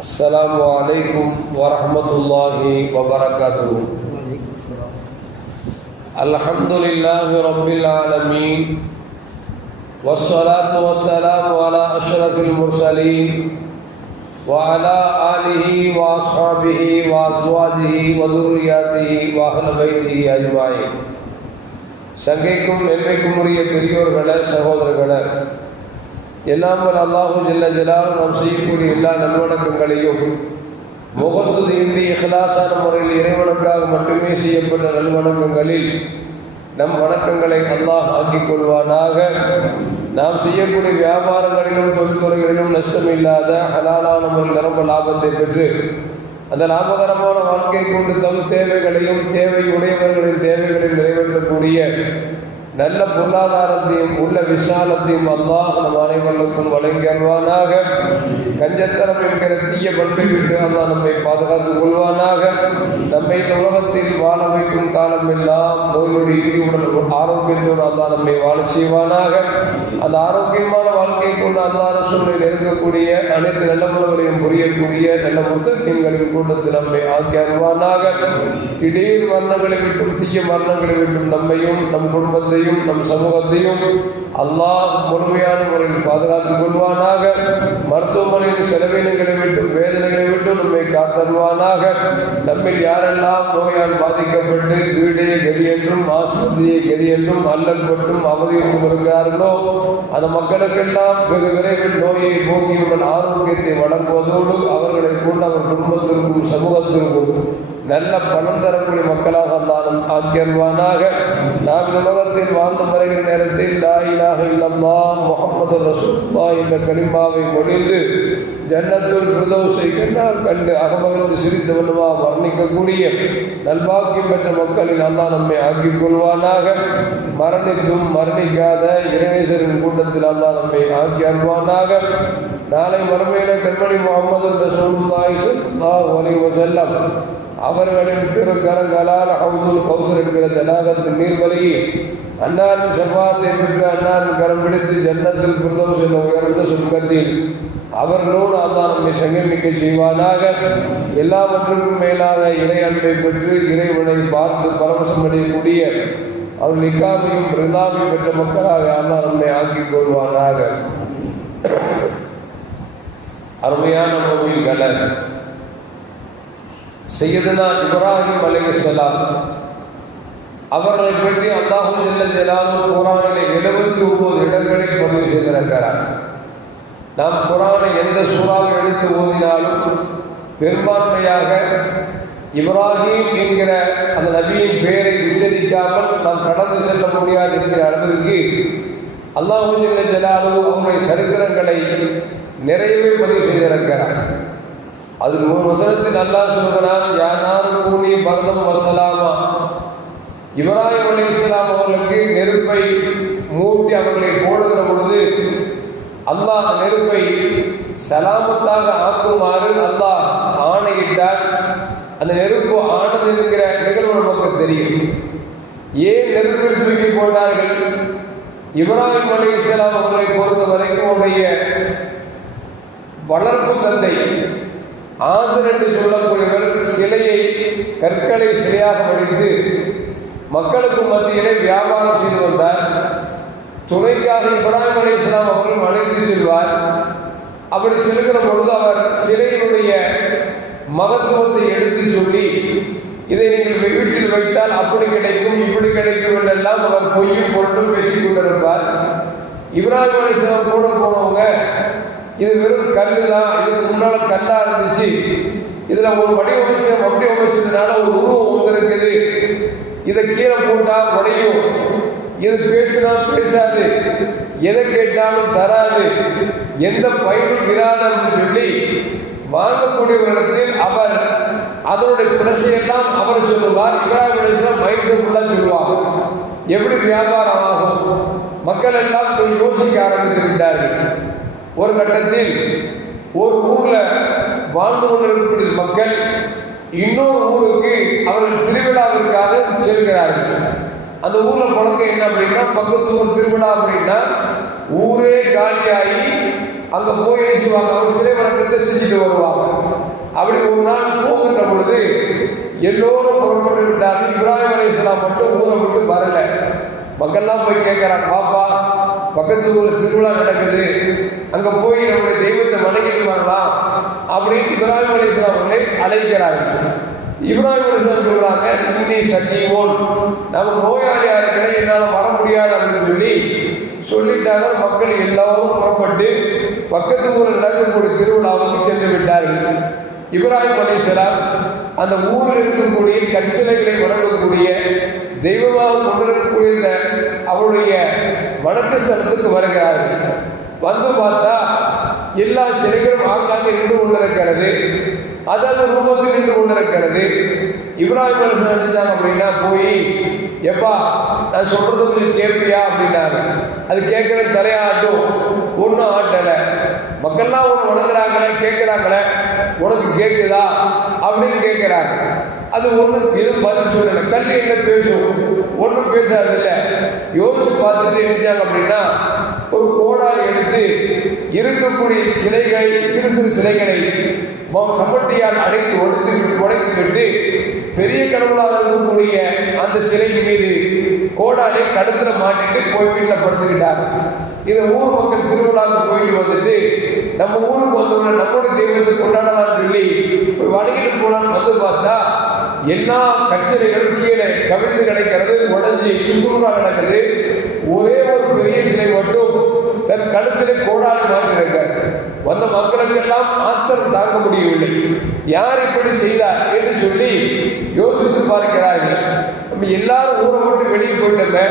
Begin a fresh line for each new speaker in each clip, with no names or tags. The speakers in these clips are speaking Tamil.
السلام عليكم ورحمة الله وبركاته الحمد لله رب العالمين والصلاة والسلام على أشرف المرسلين وعلى آله وأصحابه وأزواجه وذرياته وأهل بيته أجمعين சங்கைக்கும் நன்மைக்கும் உரிய பெரியோர்களே சகோதரர்களே எல்லாம் போல் அல்லாஹு ஜெல்ல ஜலாலும் நாம் செய்யக்கூடிய எல்லா நல்வணக்கங்களையும் முகஸ்துதியின்றி இஹ்லாசான முறையில் இறைவனுக்காக மட்டுமே செய்யப்பட்ட நல்வணக்கங்களில் நம் வணக்கங்களை அல்லாஹ் ஆக்கிக் கொள்வானாக. நாம் செய்யக்கூடிய வியாபாரங்களிலும் தொழில்துறைகளிலும் நஷ்டம் இல்லாத ஹலாலான முறையில் நிரம்ப லாபத்தை பெற்று அந்த லாபகரமான வாழ்க்கை கொண்டு தம் தேவைகளையும் தேவை உடையவர்களின் தேவைகளையும் நிறைவேற்றக்கூடிய நல்ல பொருளாதாரத்தையும் உள்ள விசாலத்தையும் அல்லாஹ் நம் அனைவருக்கும் வழங்கி அல்வானாக கஞ்சத்தனம் என்கிற தீய பண்பை விட்டு அல்லாஹ் நம்மை பாதுகாத்துக் கொள்வானாக. நம்மை இந்த உலகத்தில் வாழ வைக்கும் காலம் எல்லாம் நோயோடு இடிவுடன் ஆரோக்கியத்தோடு அல்லாஹ் நம்மை வாழ செய்வானாக. அந்த ஆரோக்கியமான வாழ்க்கை கொண்டு அல்லாத சூழலில் இருக்கக்கூடிய அனைத்து நல்ல முறைகளையும் புரியக்கூடிய நல்ல முத்தத்தின்களின் கூட்டத்தில் நம்மை ஆக்கி அருவானாக திடீர் மரணங்களை விட்டும் தீய மரணங்களை விட்டும் நம்மையும் நம் குடும்பத்தையும் நம் சமூகத்தையும் அல்லாஹ் முழுமையான முறையில் பாதுகாத்துக் கொள்வானாக. மருத்துவமனையின் செலவினங்களை விட்டும் வேதனைகளை விட்டும் நம்மை காத்தருவானாக. நம்மில் யாரெல்லாம் நோயால் பாதிக்கப்பட்டு வீடே கதி என்றும் ஆஸ்பத்திரியை கதி என்றும் அல்லல் பட்டும் அவதியும் இருக்கிறார்களோ அந்த மக்களுக்கெல்லாம் வெகு விரைவில் நோயை போக்கியுடன் ஆரோக்கியத்தை வழங்குவதோடு அவர்களை கொண்டு அவர் குடும்பத்திற்கும் சமூகத்திற்கும் நல்ல பலன் தரக்கூடிய மக்களாக அல்லாலும் ஆக்கியல்வானாக நாம் இந்த உலகத்தில் வாழ்ந்து வருகிற நேரத்தில் லாயிலாக இல்லல்லா முகமது ரசூல்லா என்ற கலிமாவை மொழிந்து ஜன்னத்துள் ஃபிர்தௌஸை கண்டால் கண்டு அகமகிழ்ந்து சிரித்து வல்லுவா வர்ணிக்கக்கூடிய நல்வாக்கியம் பெற்ற மக்களில் அல்லா நம்மை ஆக்கிக் கொள்வானாக மரணிக்கும் மரணிக்காத இரணேஸ்வரின் கூட்டத்தில் அல்லா நம்மை ஆக்கி அருவானாக நாளை மறுமையில கண்மணி முகமது ரசூல்லாய் ஸல்லல்லாஹு ஒலி வசல்லம் அவர்களின் திருக்கரங்களால் ஹவுதுல் கௌசர் என்கிற ஜனாதத்தின் நீர்வலையை அன்னாரின் செவ்வாத்தை பெற்று அன்னாரின் கரம் பிடித்து ஜன்னத்தில் பிரதோஷ் என்ற உயர்ந்த சுருக்கத்தில் அவர்களோடு அல்லா நம்மை சங்கமிக்க செய்வானாக. எல்லாவற்றுக்கும் மேலாக இறை அன்பை பெற்று இறைவனை பார்த்து பரவசம் அடையக்கூடிய அவர் நிக்காமையும் ரிதாமையும் பெற்ற மக்களாக அல்லா நம்மை ஆக்கிக் கொள்வானாக. அருமையான மொழியில் கலர் செய்யதுனா இப்ராஹிம் அலைஹிஸ்ஸலாம் அவர்களை பற்றி அல்லாஹூ ஜல்ல ஜலாலும் குரானிலே எழுபத்தி ஒன்பது இடங்களில் பதிவு செய்திருக்கிறார். நாம் குரானை எந்த சூறாவை எடுத்து ஓதினாலும் பெரும்பான்மையாக இப்ராஹிம் என்கிற அந்த நபியின் பெயரை உச்சரிக்காமல் நாம் கடந்து செல்ல முடியாது என்கிற அளவிற்கு அல்லாஹூ ஜல்ல ஜலாலு அவருடைய சரித்திரங்களை நிறையவே பதிவு செய்திருக்கிறார். அது ஒரு வசனத்தில் அல்லாஹ் சொல்கிறான் யானாரு கூனி பரதம் வசலாமா? இப்ராஹிம் அலி இஸ்லாம் அவர்களுக்கு நெருப்பை மூட்டி அவர்களை போடுகிற பொழுது அல்லாஹ் அந்த நெருப்பை சலாமத்தாக ஆக்குமாறு அல்லாஹ் ஆணையிட்டார். அந்த நெருப்பு ஆனது என்கிற நிகழ்வு நமக்கு தெரியும். ஏன் நெருப்பில் தூக்கி போட்டார்கள்? இப்ராஹிம் அலி இஸ்லாம் அவர்களை பொறுத்த வரைக்கும் உடைய வளர்ப்பு தந்தை ஆசர் என்று சொல்லக்கூடியவர் சிலையை கற்களை சிலையாக வடித்து மக்களுக்கு மத்தியிலே வியாபாரம் செய்து வந்தார். துணைக்காக இப்ராஹிம் அலி இஸ்லாம் அவர்கள் அழைத்து செல்வார். அப்படி செல்கிற பொழுது அவர் சிலையினுடைய மகத்துவத்தை எடுத்து சொல்லி இதை நீங்கள் வீட்டில் வைத்தால் அப்படி கிடைக்கும் இப்படி கிடைக்கும் என்றெல்லாம் அவர் பொய்யும் பொருட்டும் பேசிக் கொண்டிருப்பார். இப்ராஹிம் அலிஸ்லாம் கூட போனவங்க இது வெறும் கல்லு தான் இதுக்கு முன்னால கல்லா இருந்துச்சு. இதுல ஒரு வடிவமைச்ச வடிவமைச்சதுனால ஒரு உருவம் வந்திருக்குது. இதை கீழே போட்டா உடையும். இது பேசினா பேசாது. எதை கேட்டாலும் தராது. எந்த பயனும் இராதன்னு சொல்லி வாங்கக்கூடியவரிடத்தில் அவர் அதனுடைய பிரச்சனையெல்லாம் அவர் சொல்லுவார். இப்ராஹிம் அலிஸ்லாம் மைசூர்லாம் சொல்லுவாங்க. எப்படி வியாபாரம் ஆகும்? மக்கள் எல்லாம் கொஞ்சம் யோசிக்க ஆரம்பித்து விட்டார்கள். ஒரு கட்டத்தில் ஒரு ஊரில் வாழ்ந்து கொண்டிருக்கக்கூடிய மக்கள் இன்னொரு ஊருக்கு அவர்கள் திருவிழாவிற்காக செல்கிறார்கள். அந்த ஊரில் பழக்கம் என்ன அப்படின்னா பக்கத்து ஊர் திருவிழா அப்படின்னா ஊரே காலியாகி அங்கே போய் செய்வாங்க? அவங்க சிலை வணக்கத்தை செஞ்சுட்டு வருவாங்க. அப்படி ஒரு நாள் போகின்ற பொழுது எல்லோரும் புறப்பட்டு விட்டார்கள். இப்ராஹிம் அலைஹிஸ்ஸலாம் மட்டும் ஊரை விட்டு வரல. மக்கள்லாம் போய் கேட்குறாங்க பாப்பா பக்கத்து உள்ள திருவிழா நடக்குது. அங்க போய் நம்முடைய தெய்வத்தை வணங்கிட்டு வரலாம் அப்படின்னு இப்ராஹிம் அலைஹிஸ்ஸலாம் அவர்களை அழைக்கிறார்கள். இப்ராஹிம் அலைஹிஸ்ஸலாம் சொல்றாங்க இன்னி சத்தியமோன் நம்ம நோயாளியா இருக்கிறேன் என்னால் வர முடியாது அப்படின்னு சொல்லி சொல்லிட்டாங்க. மக்கள் எல்லாரும் புறப்பட்டு பக்கத்து ஊரில் நடக்கக்கூடிய திருவிழாவுக்கு சென்று விட்டார்கள். இப்ராஹிம் அலைஹிஸ்ஸலாம் அந்த ஊரில் இருக்கக்கூடிய கற்சிலைகளை வணங்கக்கூடிய தெய்வமாக கொண்டிருக்கக்கூடிய இந்த அவருடைய வடக்கு ஸ்தலத்துக்கு வருகிறார்கள் வந்து பார்த்தா எல்லா சிலைகளும் ஆங்காங்கே நின்று கொண்டிருக்கிறது. அதாவது ரூபத்தில் நின்று கொண்டிருக்கிறது. இப்ராஹிம் அலிஸ்லாம் நினைச்சாங்க அப்படின்னா போய் எப்பா நான் சொல்றது கொஞ்சம் கேட்பியா அப்படின்னாங்க. அது கேட்கறது தலையாட்டும் ஒன்றும் ஆட்டலை. மக்கள்லாம் ஒன்று வணங்குறாங்களே கேட்குறாங்களே உனக்கு கேட்குதா? அப்படின்னு கேட்குறாங்க. அது ஒன்றும் எதுவும் பதில் சொல்லலை கல்வி என்ன பேசும்? ஒன்றும் பேசாது இல்லை யோசிச்சு பார்த்துட்டு எடுத்தாங்க அப்படின்னா ஒரு கோடால் எடுத்து இருக்கக்கூடிய சிலைகளை சிறு சிறு சிலைகளை ம- அடைத்து ஒடுத்து விட்டு உடைத்து விட்டு பெரிய கடவுளாக இருக்கக்கூடிய அந்த சிலையின் மீது கோடாலை கழுத்துல மாட்டிட்டு போய் வீட்டில் படுத்துக்கிட்டாங்க. இதை ஊர் மக்கள் திருவிழாவுக்கு போயிட்டு வந்துட்டு நம்ம ஊருக்கு வந்தோம்னா நம்மளுடைய தெய்வத்தை கொண்டாடலாம்னு சொல்லி போய் வணங்கிட்டு போலான்னு வந்து பார்த்தா எல்லா கச்சரைகளும் கீழே கவிழ்ந்து கிடைக்கிறது உடஞ்சி சுக்குநூறாக கிடக்குது ஒரே ஒரு பெரிய சிலை மட்டும் தன் கழுத்திலே கோடாலி மாட்டிருக்கார் வந்த மக்களுக்கெல்லாம் ஆத்திரம் தாங்க முடியவில்லை. யார் இப்படி செய்தார் என்று சொல்லி யோசித்து பார்க்கிறார்கள். நம்ம எல்லாரும் ஊரை விட்டு வெளியே போயிட்டோமே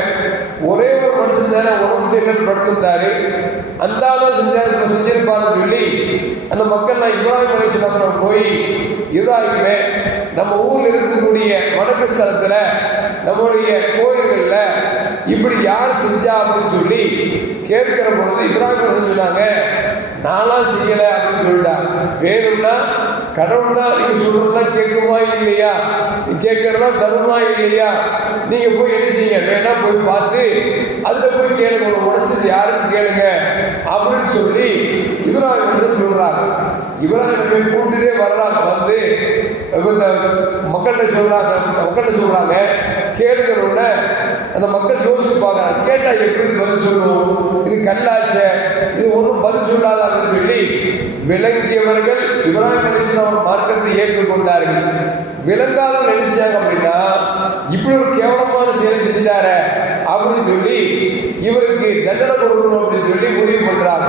ஒரே ஒரு மனுஷன் தானே உடம்பு சரியில்லைன்னு படுத்திருந்தாரு. அந்த ஆளா செஞ்சாரு இப்ப சொல்லி அந்த மக்கள் நான் இப்ராஹிம் அலிஸ்லாம் போய் இப்ராஹிமே நம்ம ஊரில் இருக்கக்கூடிய வடக்கு ஸ்தலத்தில் நம்முடைய கோயில்களில் இப்படி யார் செஞ்சா அப்படின்னு சொல்லி கேட்கிற பொழுது இப்ராஹிம் சொன்னாங்க நானா செய்யலை அப்படின்னு சொல்லிட்டாங்க. வேணும்னா கடவுள் தான் நீங்க சொல்றதெல்லாம் கேட்குமா இல்லையா? நீ கேட்கறதா தருமா இல்லையா? நீங்க போய் என்ன செய்யுங்க? வேணா போய் பார்த்து அதுல போய் கேளுங்க. உங்களை உடைச்சது யாருன்னு கேளுங்க. அப்படின்னு சொல்லி இப்ராஹிம் சொல்கிறார் சொல்றாங்க இப்ராஹிம் போய் கூட்டுட்டே வர்றாங்க வந்து இந்த மக்கள்கிட்ட சொல்றாங்க. மக்கள்கிட்ட சொல்றாங்க. கேளுங்கிற உடனே அந்த மக்கள் யோசிச்சு பார்க்கறாங்க கேட்டா எப்படி பதில் சொல்லுவோம் இது கல்லாச்ச. இது ஒன்றும் பதில் சொல்லாதான்னு சொல்லி விளங்கியவர்கள் இப்ராஹிம் அலிஸ்லாம் மார்க்கத்தை ஏற்றுக்கொண்டார்கள். விளங்காதவங்க நினைச்சாங்க அப்படின்னா இப்படி ஒரு கேவலமான செயலை செஞ்சுட்டார அப்படின்னு சொல்லி இவருக்கு தண்டனை கொடுக்கணும் அப்படின்னு சொல்லி முடிவு பண்றாங்க.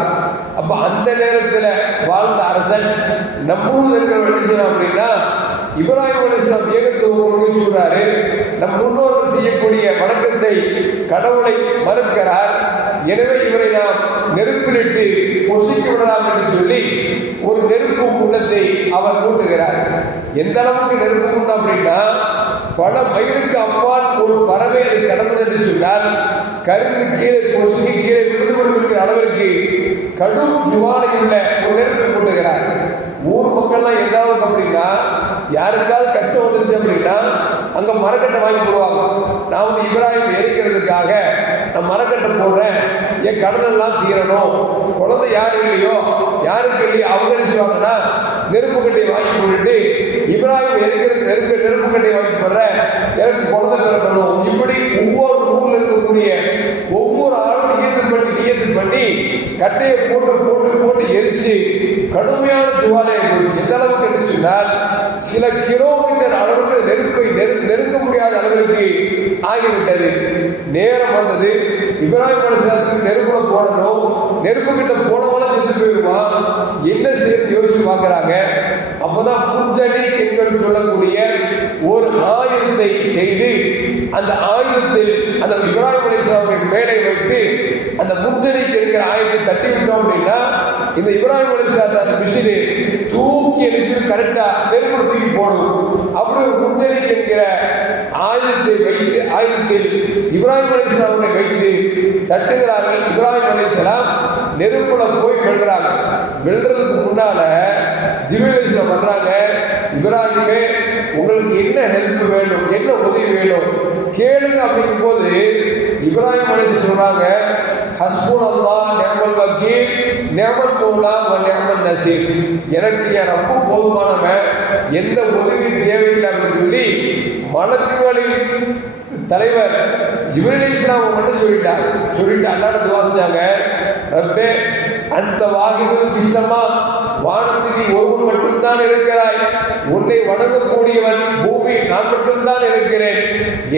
அப்ப அந்த நேரத்தில் வாழ்ந்த அரசன் நம்மூர் இருக்கிற என்ன செய்யணும் அப்படின்னா இப்ராஹிம் அலிஸ்லாம் ஏகத்துவம் சொல்றாரு. நம் முன்னோர்கள் செய்யக்கூடிய வணக்கத்தை கடவுளை மறுக்கிறார். எனவே இவரை நாம் நெருப்பிலிட்டு பொசிக்க விடலாம் என்று சொல்லி ஒரு நெருப்பு குண்டத்தை அவர் மூட்டுகிறார் எந்த அளவுக்கு நெருப்பு குண்டம் அப்படின்னா பல மைலுக்கு அப்பால் ஒரு பறவை அதை கடந்தது என்று சொன்னால் கருந்து கீழே பொசுக்கி கீழே விழுந்து கொண்டிருக்கிற அளவிற்கு கடும் ஜுவாலையுள்ள ஒரு நெருப்பை மூட்டுகிறார் ஊர் மக்கள்லாம் எதாவது அப்படின்னா யாருக்காவது கஷ்டம் வந்துருச்சு அப்படின்னா அங்கே மரக்கட்டை வாங்கி போடுவாங்க. நான் வந்து இப்ராஹிம் எரிக்கிறதுக்காக நான் மரக்கட்டை போடுறேன். என் கடனெல்லாம் தீரணும். குழந்தை யாரு இல்லையோ யாருக்கு இல்லையோ அவங்க என்ன செய்வாங்கன்னா நெருப்பு கட்டையை வாங்கி போட்டுட்டு இப்ராஹிம் எரிக்கிறதுக்கு நெருப்பு நெருப்பு கட்டையை வாங்கி போடுறேன். எனக்கு குழந்தை பிறக்கணும். இப்படி ஒவ்வொரு ஊரில் இருக்கக்கூடிய ஒவ்வொரு ஆளும் நியத்து பண்ணி நியத்து பண்ணி கட்டையை போட்டு போட்டு போட்டு எரிச்சு கடுமையான துவாலையை போச்சு எந்த அளவுக்கு என்று சொன்னால் சில கிலோமீட்டர் அளவுக்கு நெருப்பை நெரு நெருங்க முடியாத அளவிற்கு ஆகிவிட்டது. நேரம் வந்தது. இப்ராஹிம் அலிஸ்லாத்துக்கு நெருப்புல போடணும். நெருப்பு கிட்ட போனவன செத்து போயிடுவான் என்ன செய்யறது யோசிச்சு பார்க்கறாங்க. அப்பதான் புஞ்சடி என்று சொல்லக்கூடிய ஒரு ஆயுதத்தை செய்து அந்த ஆயுதத்தில் அந்த இப்ராஹிம் அலிஸ்லாமுடைய மேலே வைத்து அந்த புஞ்சடிக்கு இருக்கிற ஆயுதத்தை தட்டி விட்டோம் அப்படின்னா இந்த இப்ராஹிம் அலிஸ்லாத்த அந்த மிஷினு தூக்கி அடிச்சு கரெக்டா நெருப்புல தூக்கி போடும். அப்படி ஒரு புஞ்சடிக்கு இருக்கிற ஆயுதத்தை வைத்து ஆயுதத்தில் இப்ராஹிம் அலிஸ்லாமுடைய வைத்து தட்டுகிறார்கள். இப்ராஹிம் அலிஸ்லாம் நெருப்புல போய் வெல்றாங்க. வெல்றதுக்கு முன்னால ஜிபிலிஸ்ல வர்றாங்க. இப்ராஹிமே உங்களுக்கு என்ன ஹெல்ப் வேணும்? என்ன உதவி வேணும்? கேளுங்க அப்படிங்கும் போது இப்ராஹிம் அலிஸ்லாம் சொல்றாங்க ஹஸ்புன் அல்லா நேமல் வக்கீல் நேமல் மௌலா நேமல் நசீர். எனக்கு என் ரொம்ப போதுமானவன் எந்த உதவி தேவையில்லை அப்படின்னு சொல்லி மலக்குகளின் தலைவர் ஜிபிரலி இஸ்லாம் மட்டும் சொல்லிட்டார். சொல்லிட்டு அல்லாட துவா செஞ்சாங்க. ரப்பே அந்த வாகிதம் விஷமா வானத்துக்கு ஒருவன் மட்டும்தான் இருக்கிறாய். உன்னை வணங்கக்கூடியவன் பூமி நான் மட்டும்தான் இருக்கிறேன்.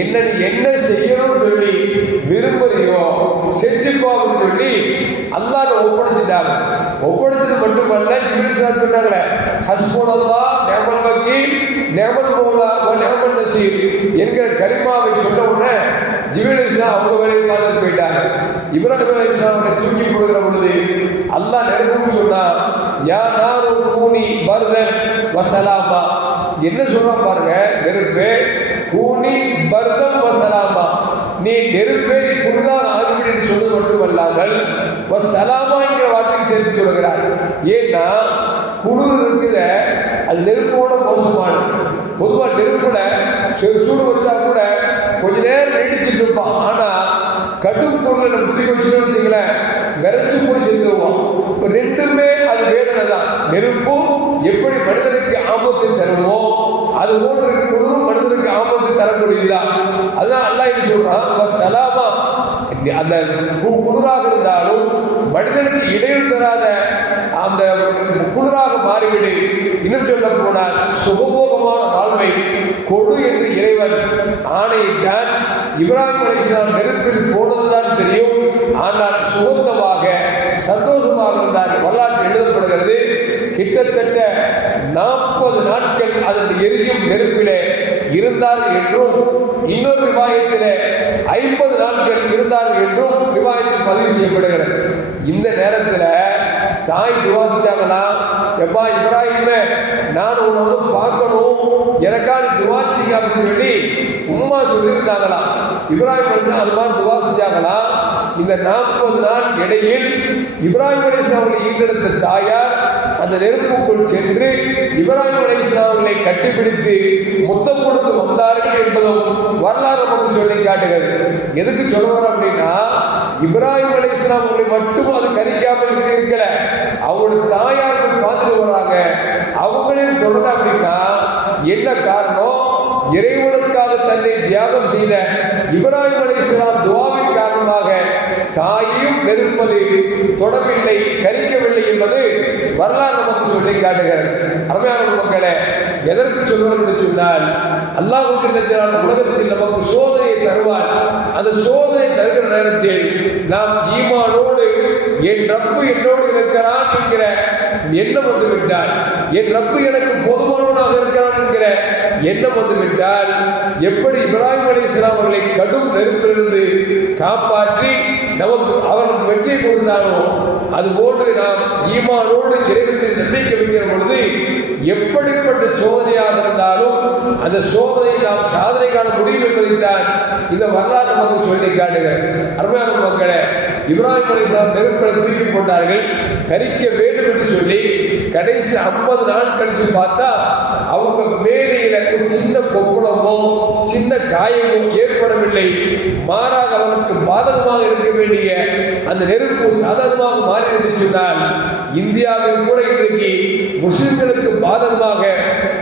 என்ன நீ என்ன செய்யணும்னு சொல்லி விரும்புறியோ செஞ்சுக்கோன்னு சொல்லி அல்லாட ஒப்படைச்சிட்டாங்க. ஒப்படைச்சது மட்டுமல்ல ஜிபிலி சார் சொன்னாங்களே ஹஸ்பூன் அல்லா நேமல் வக்கீல் நேமல் மௌலா நேமல் நசீர் என்கிற கரிமாவை சொன்ன உடனே ஜிபில் இஸ்லாம் அவங்க வேலையை பார்த்துட்டு போயிட்டாங்க. இப்ராஹிம் அலி இஸ்லாமை தூக்கி போடுகிற பொழுது அல்லாஹ் நெருப்புன்னு சொன்னா யா நாரு கூனி பர்தன் வசலாமா என்ன சொல்றோம் பாருங்க நெருப்பு கூனி பர்தன் வசலாமா நீ நெருப்பே நீ குளிராக மட்டுமல்லாமல் சலாமா என்கிற வார்த்தையும் சேர்த்து சொல்கிறார். ஏன்னா குளிர் இருக்கிற அது நெருப்போட மோசமானது பொதுவாக நெருப்புல சு- சூடு வச்சா கூட கொஞ்ச நேரம் நீடிச்சுட்டு இருப்பான் ஆனா கடும் பொருளை நம்ம தூக்கி வச்சுன்னு வச்சுங்களேன் விரைச்சு போய் செத்துருவோம். ரெண்டுமே அது வேதனை தான். நெருப்பும் எப்படி மனிதனுக்கு ஆபத்தை தருமோ அது போன்ற குளிரும் மனிதனுக்கு ஆபத்தை தரக்கூடியதுதான். அதுதான் அல்லா என்ன சொல்றான்? சலாமா அந்த குளிராக இருந்தாலும் மனிதனுக்கு இடையில் தராத அந்த குளிராக மாறிவிடு. இன்னும் சொல்ல போனால் சுகபோகமான வாழ்வை கொடு என்று இறைவன் ஆணையிட்டான் இப்ராஹிம் அலிஸ்லாம் நெருப்பில் போனதுதான் தெரியும். ஆனால் சுகந்தமாக சந்தோஷமாக இருந்தார் வரலாற்று எழுதப்படுகிறது. கிட்டத்தட்ட நாற்பது நாட்கள் அதன் எரியும் நெருப்பிலே இருந்தார் என்றும் இன்னொரு ரிவாயத்திலே ஐம்பது நாட்கள் இருந்தார்கள் என்றும் ரிவாயத்தில் பதிவு செய்யப்படுகிறது. இந்த நேரத்தில் தாய் துவா செஞ்சாங்களா எப்பா இப்ராஹிமே நான் உன்னை வந்து பார்க்கணும். எனக்கா நீ துவா செய்ய அப்படின்னு சொல்லி உம்மா சொல்லியிருந்தாங்களா? இப்ராஹிம் அலிஸ்லாம் அது மாதிரி துவா செஞ்சாங்களாம் இந்த நாற்பது நாள் இடையில் இப்ராஹிம் அலிஸ்லாம் அவர்களை ஈட்டெடுத்த தாயார் அந்த நெருப்புக்குள் சென்று இப்ராஹிம் அலிஸ்லாம் அவர்களை கட்டிப்பிடித்து முத்தம் கொடுத்து வந்தார்கள் என்பதும் வரலாறு நமக்கு சொல்லி காட்டுகிறது. எதுக்கு சொல்லுவார் அப்படின்னா இப்ராஹிம் அலி இஸ்லாம் அவர்களை மட்டும் அது கரிக்காமல் இருக்கல. அவங்களோட தாயார்கள் பார்த்துட்டு வர்றாங்க அவங்களையும் தொடர அப்படின்னா என்ன காரணம்? இறைவனுக்காக தன்னை தியாகம் செய்த இப்ராஹிம் அலி இஸ்லாம் தாயையும் வெறுப்பது தொடவில்லை கரிக்கவில்லை என்பது வரலாறு நமக்கு சொல்லி காட்டுகிறது. அருமையான மக்களே எதற்கு சொல்வது என்று சொன்னால் அல்லாஹுத்தின் ஜல்லஜலால் உலகத்தில் நமக்கு சோதனையை தருவார். அந்த சோதனை தருகிற நேரத்தில் நாம் ஈமானோடு என் ரப்பு என்னோடு இருக்கிறான் என்கிற எண்ணம் வந்து விட்டால் என் ரப்பு எனக்கு போதுமானவனாக இருக்கிறான் என்கிற என்ன வந்து விட்டால் எப்படி இப்ராஹிம் அலி அவர்களை கடும் நெருப்பிலிருந்து காப்பாற்றி நமக்கு அவர்களுக்கு வெற்றியை கொடுத்தாரோ அதுபோன்று நாம் ஈமானோடு இறைவன் நம்பிக்கை வைக்கிற பொழுது எப்படிப்பட்ட சோதனையாக இருந்தாலும் அந்த சோதனை நாம் சாதனை காண முடியும் என்பதைத்தான் இந்த வரலாறு நமக்கு சொல்லி காட்டுகிறேன் அருமையான மக்களை இப்ராஹிம் அலிஸ்லாம் நெருப்பை தூக்கி போட்டார்கள் கரிக்க வேண்டும் என்று சொல்லி கடைசி ஐம்பது நாள் கழிச்சு பார்த்தா அவங்க மேடையில சின்ன கொப்புளமோ சின்ன காயமோ ஏற்படவில்லை. மாறாக அவனுக்கு பாதகமாக இருக்க வேண்டிய அந்த நெருப்பு சாதகமாக மாறி என்று சொன்னால் இந்தியாவில் கூட இன்றைக்கு முஸ்லிம்களுக்கு பாதகமாக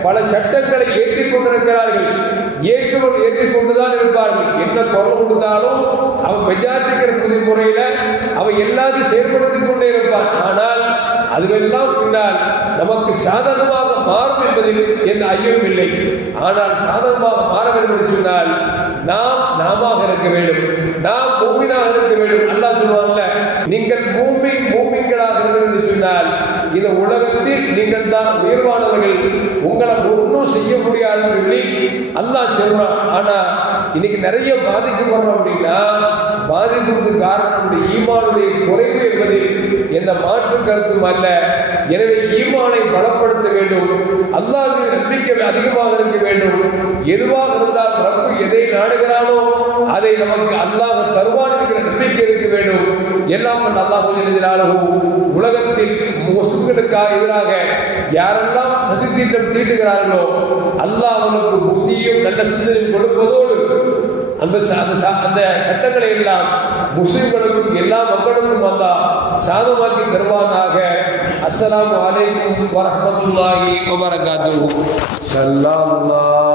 பல சட்டங்களை ஏற்றிக் கொண்டிருக்கிறார்கள். ஏற்றவர்கள் ஏற்றுக்கொண்டுதான் இருப்பார்கள். என்ன குரல் கொடுத்தாலும் அவன் மெஜாரிட்டிங்கிற புதிய முறையில அவன் எல்லாத்தையும் செயல்படுத்திக் கொண்டே இருப்பான். ஆனால் அதுவெல்லாம் பின்னால் நமக்கு சாதகமாக மாறும் என்பதில் எந்த ஐயம் இல்லை. ஆனால் சாதகமாக மாற வேண்டும் என்று சொன்னால் நாம் நாம இருக்க வேண்டும். நாம் மூமினாக இருக்க வேண்டும். அல்லா சொல்லுவாங்கல்ல நீங்கள் மூமின் மூமின்களாக இருங்கள் என்று சொன்னால் இந்த உலகத்தில் நீங்கள் தான் உயர்வானவர்கள். உங்களை ஒன்றும் செய்ய முடியாதுன்னு சொல்லி அல்லாஹ் சொல்றான். ஆனா இன்னைக்கு நிறைய பாதிக்கப்படுறோம் அப்படின்னா பாதிப்புக்கு காரணம் ஈமானுடைய குறைவு என்பதில் எந்த மாற்று கருத்தும் அல்ல. எனவே ஈமானை பலப்படுத்த வேண்டும். அல்லாஹ் நம்பிக்கை அதிகமாக இருக்க வேண்டும். எதுவாக இருந்தால் ரப்பு எதை நாடுகிறானோ அதை நமக்கு அல்லாஹ் தருவான் என்கிற நம்பிக்கை இருக்க வேண்டும். எல்லாம் வல்ல அல்லாஹ் எழுதினாலும் உலகத்தில் முஸ்லிம்களுக்காக எதிராக யாரெல்லாம் சதி திட்டம் தீட்டுகிறார்களோ அல்லாஹ் அவனுக்கு புத்தியும் நல்ல சிந்தனையும் கொடுப்பதோடு அந்த அந்த அந்த சட்டங்களை எல்லாம் முஸ்லிம்களுக்கும் எல்லா மக்களுக்கும் அல்லாஹ் சாதமாக்கி தருவானாக. அஸ்லாம் வலைக்கும் வரமத்துல்லாஹி வபரகாத்துஹு. சல்லாஹ்